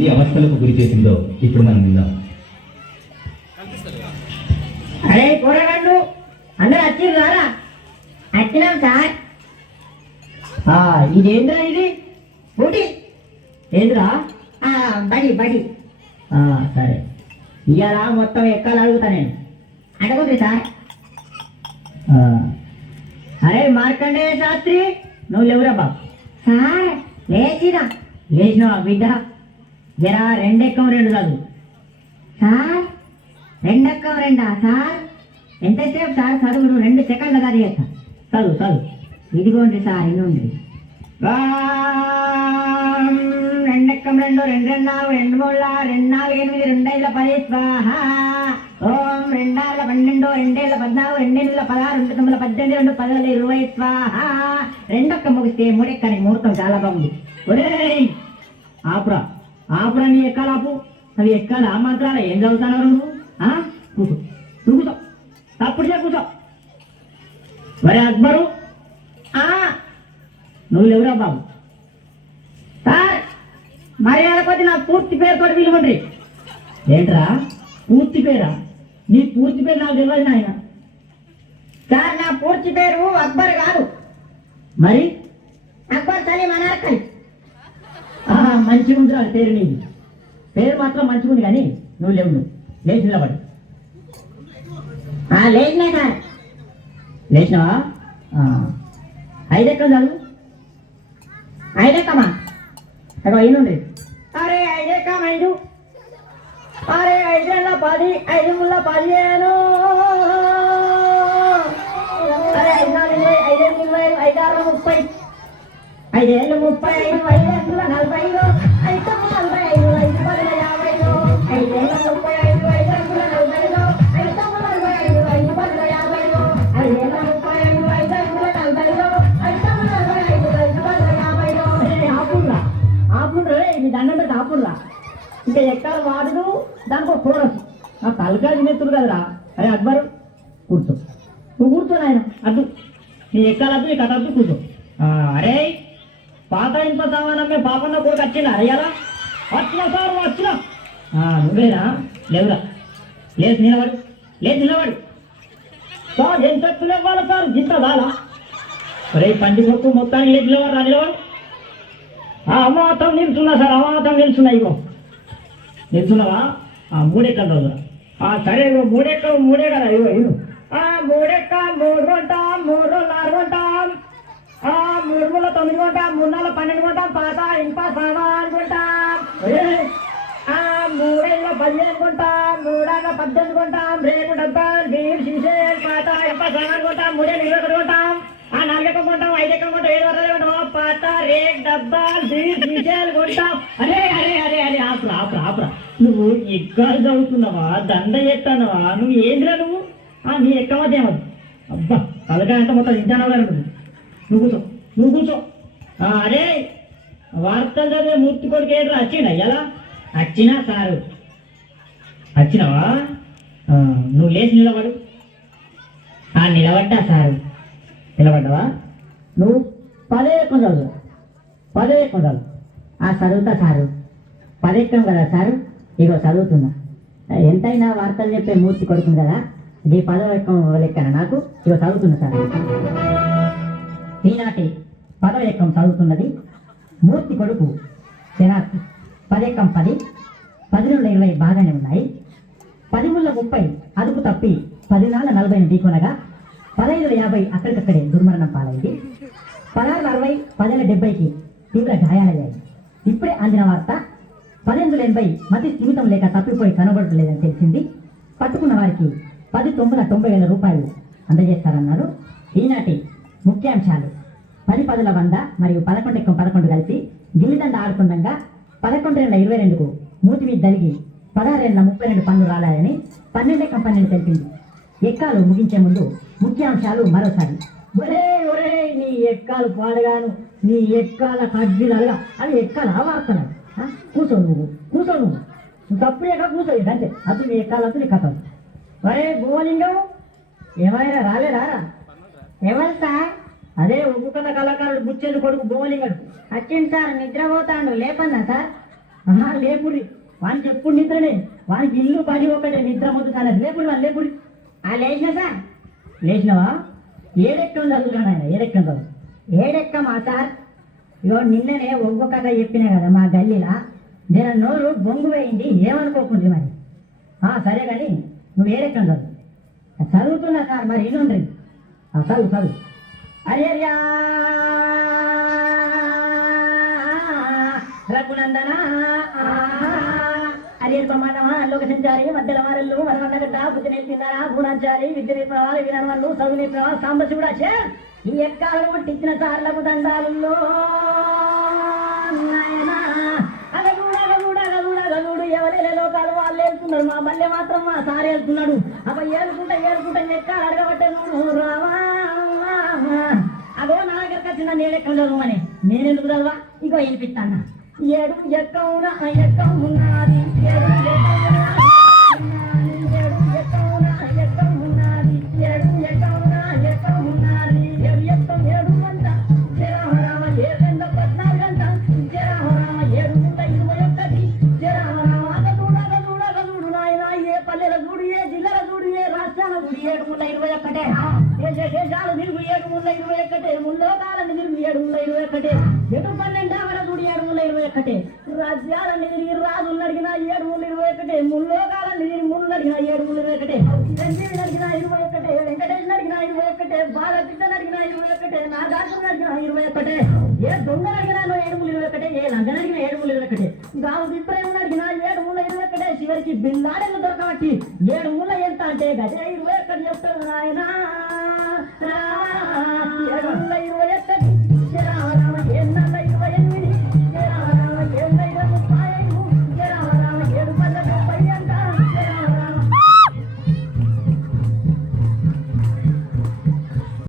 ఈ అవస్థలకు గురి చేసిందో ఇప్పుడు మనం విందాం. అరే కూరగాళ్ళు అందరు వచ్చిర్రు రారా? వచ్చినాం సార్. ఇదేంద్రా ఇది? ఊటి ఏంద్రా? బడి బడి. సరే ఇవాళ మొత్తం ఎక్కాలి అడుగుతా నేను. అడగదు సార్. అరే మార్కండేయ శాస్త్రి నువ్వు లేవురా బాబు. సార్ లేచినావా బిడ్డ? జరా రెండెక్కం రెండు చదువు. సార్ రెండెక్కం రెండా సార్? ఎంతసేపు సార్ చదువు? నువ్వు 2 సెకండ్లు దాడి చేస్తా. చదువు చదువు. ఇదిగోండి సార్ ఇన్నుండి. రెండెక్కం రెండు రెండు రెండు నాలుగు రెండు మూడు రెండు నాలుగు ఎనిమిది 2 5 10 స్వాహ. ఓం 2 6 12 2 7 14 2 8 16 2 9 18 2 10 20 స్వాహ. రెండొక్క ముగిస్తే మూడెక్కని ముహూర్తం చాలా బాగుంది. ఒరేయ్ ఆపురా ఆపురా, నీ ఎక్కాలి ఆపు. అవి ఎక్కాలి ఆ మాత్రాలు ఏం చదువుతున్నారు నువ్వు? కూర్చో కూర్చో, తప్పుడు కూర్చో. ఒరే అక్బరు నువ్వు లేవురా బాబు. సార్ మర్యాద కొద్ది నా పూర్తి పేరుతో పిలువండి. ఏంట్రా పూర్తి పేరా? నీ పూర్తి పేరు నాకు తెలియదు నాయన. సార్ నా పూర్తి పేరు అక్బర్ కాదు. మరి అక్బర్ సలీం అనార్కలి. మంచిగా ఉందిరా పేరు. నీది పేరు మాత్రం మంచిగా ఉంది కానీ నువ్వు లేవు. నువ్వు లేచి నిలబడి. లేచినా సార్. లేచినావా? 5 ఎక్కం చదువు. 5 ఎక్కమా? అక్కడ అయినుండి. అరే 5 ఎక్కం 5. అరే 5 10 5 3 15. అరే 5 4 20 5 20 5 6 30 5 ఏళ్ళు 35 5 8 45 5 45 5 10 55 5 ఏళ్ళు 35 5 8 45 5 45 5 10 55 5 ఏళ్ళు 35 5 45 ఆపుండ్రా ఇది దండం పెట్టి ఆపుండ్రా. ఇంకా ఎక్కడ వాడును దానికి ఒక కోరస్. నా తలకాయ తినేస్తుడు కదరా. అరే అక్బరు కూర్చో. నువ్వు కూర్చో నాయన. అద్దు నీ ఎక్కాలద్దు నీ కట్టద్దు కూర్చో. అరే పాత ఇంట్లో సామానమ్మే పాపన్న కొడుకు వచ్చిందా? అయ్యారా? వచ్చినా సార్ వచ్చినా. నువ్వేనా? లేవురా. లేచి నిలబడు. లేచి నిలబడు. సార్ ఎంత ఇవ్వాలి సార్? గింత దాలా? అరే పండి మొక్కు మొత్తానికి లేచి నిలబడు. నిలబడు. అమాతం నిల్చున్నా సార్. అమాతం నిల్చున్నా. ఇగో నిల్చున్నావా? 3 ఎక్కలు రోజున. సరే ఇగో 3 ఎక్కలు 3 కదా. ఇగో ఇను 3 ఎక్క 3 కొంటాం 3 రోజులు 6 కొంటాం 3 మూల 9 కొంటాం 3 నాలుగు 12 కొంటాం. పాత ఇంప సామాన్ కొంటాం. 3 ఏళ్ళ 15 కొంటాం 3 ఏళ్ళ 18 కొంటాం. రేపు డబ్బాలు బీర్ సీసే పాత ఇంప సామాన్ కొంటాం. 3 ఏళ్ళు 21 కొంటాం. 4 ఎక్కం కొంటాం 5 ఎక్కం కొంటాం 7 వరకు కొంటాం. పాత రేక్ డబ్బాలు బీర్ సీసేలు కొంటాం. అరే అరే అరే అరే ఆపురా ఆపురా ఆపురా. నువ్వు ఎక్కలు చదువుతున్నావా? దండ ఎత్తానవా? నువ్వు ఏంద్రా నువ్వు? నీ ఎక్కమదేమది. అబ్బా తలకాయ అంతా మొత్తం ఇంటానవు కదా నువ్వు. కూర్చో నువ్వు కూర్చో. అరే వార్తలు చదివే మూర్తి కొడుకు ఏంట్రా? వచ్చిండా ఎలా? వచ్చినా సారు. వచ్చినావా? నువ్వు లేచి నిలబడు. నిలబడ్డా సారు. నిలబడ్డావా? నువ్వు 10 ఎక్కం చదువు. 10 ఎక్కం చదువు. చదువుతా సారు. 10 ఎక్కం కదా సారు. ఇగో చదువుతున్నా. ఎంతైనా వార్తలు చెప్పే మూర్తి కొడుతుంది కదా. ఇది 10వ ఎక్కం లెక్కన నాకు. ఇగో చదువుతున్నా సార్. ఈనాటి 10వ ఎక్కం చదువుతున్నది మూర్తి కొడుకు శనార్థ్. 10 ఎక్కం 10 10 నుండి 20 బాగానే ఉన్నాయి. 10 ముళ్ళ 30 అదుపు తప్పి 10 నాళ్ళ 40 ఢీకొనగా 15 50 అక్కడికక్కడే దుర్మరణం పాలైంది. 16 60 10 70కి తీవ్ర గాయాలయ్యాయి. ఇప్పుడే అందిన వార్త 10 80 మతి స్థిమితం లేక తప్పిపోయి కనబడలేదని తెలిసింది. పట్టుకున్న వారికి 10 9 90,000 రూపాయలు అందజేస్తారన్నారు. ఈనాటి ముఖ్యాంశాలు: 10 10ల 100 మరియు 11 ఎక్కం 11 కలిసి గిల్లిదండ ఆడుతుండగా 11 ఏళ్ళ 22కు మూతి మీద తలిగి 16 ఏళ్ళ 32 పనులు రాలాయని 12 ఎక్కం 12 తెలిపింది. ఎక్కాలు ముగించే ముందు ముఖ్యాంశాలు మరోసారి. ఒరే ఒరే నీ ఎక్కాలు పాడగాను. నీ ఎక్కాల కడ్జీలుగా అవి ఎక్కాల వాడుతున్నాడు. కూర్చో నువ్వు కూర్చో. నువ్వు తప్పుడు ఎక్కడ కూర్చో. అంతే అసలు నీ ఎక్కాలతో నీ కథ. ఒరే భూమలింగం ఏమైనా రాలేరా? ఎవరు సార్? అదే ఉప్పు కథ కళాకారుడు బుచ్చెలు కొడుకు భూమలింగడు. వచ్చింది సార్. నిద్రపోతాడు. లేపన్నా సార్? లేపురి వానికి ఎప్పుడు నిద్రనే వానికి ఇల్లు పని ఒకటే నిద్ర మొద్దు చాలా లేపురి వాళ్ళు లేపురి లేచినా సార్ లేచినావా ఏడెక్కం చదువుతాడు ఆయన ఏడెక్కం చదువు ఏడెక్కమా సార్ ఇగో నిన్ననే ఒంగో కథ చెప్పినా కదా మా గల్లీలా నేను నోరు బొంగు వేయింది ఏమనుకోకుండ్రి మరి సరే కానీ నువ్వు ఏడెక్కం చదువు చదువుతున్నా సార్ మరి ఇనుండ్రి చదువు చదువు అయ్యా రఘునందన అరే ప్రమాణమా లోక సంచారి మధ్యల వారళ్ళు వరవన్నగడ్డ బుద్ధి నేర్పిందరా భూనాచారి విద్య నేర్పవాలి వినని వాళ్ళు చదువు నేర్పవాలి సాంబశివుడాచే ఈ ఎక్కాలు పుట్టించిన సార్లకు దండాలలో అగదూడు ఎవరైనా లోకాలు వాళ్ళు వెళ్తున్నారు మా మళ్ళీ మాత్రం మా సార్ వెళ్తున్నాడు అబ్బ ఏరుకుంటా ఎక్కాలు అడగబట్టే నువ్వు రావా అదో నా దగ్గరకు వచ్చిన నేనెక్కడ చదువుమని నేనెందుకు చదవా ఇగో వినిపిస్తాను ఏడు ఎక్కవున ఎక్కవున్నది ఏడు గంట జరామ 14 గంట జరామ 721 జరామ అగదూడు నాయన ఏ పల్లెల చూడు ఏ జిల్లాల చూడు ఏ రాష్ట్రాల చూడు 721 ఏ దేశాలు తిరుగు 721 ముల్లోకాలను తిరుగు 721 ఎటు 12 అవల చూడు 721 రాజ్యాలను తిరిగి రాజులను అడిగిన 721 ముల్లోకాలను తిరిగి ముళ్ళు అడిగిన 721 సంజీవిని అడిగిన 21 వెంకటేశ్వర అడిగిన 21 బాలకృష్ణ అడిగిన 21 నాగార్జున అడిగిన 21 ఏ దొంగ అడిగినా 721 ఏ లంగన అడిగిన 721 గావు విప్రయం అడిగిన 721 చివరికి బిల్లాడెలు దొరకబట్టి 7 ఎంత అంటే గదే 21 చెప్తాడు నాయన 7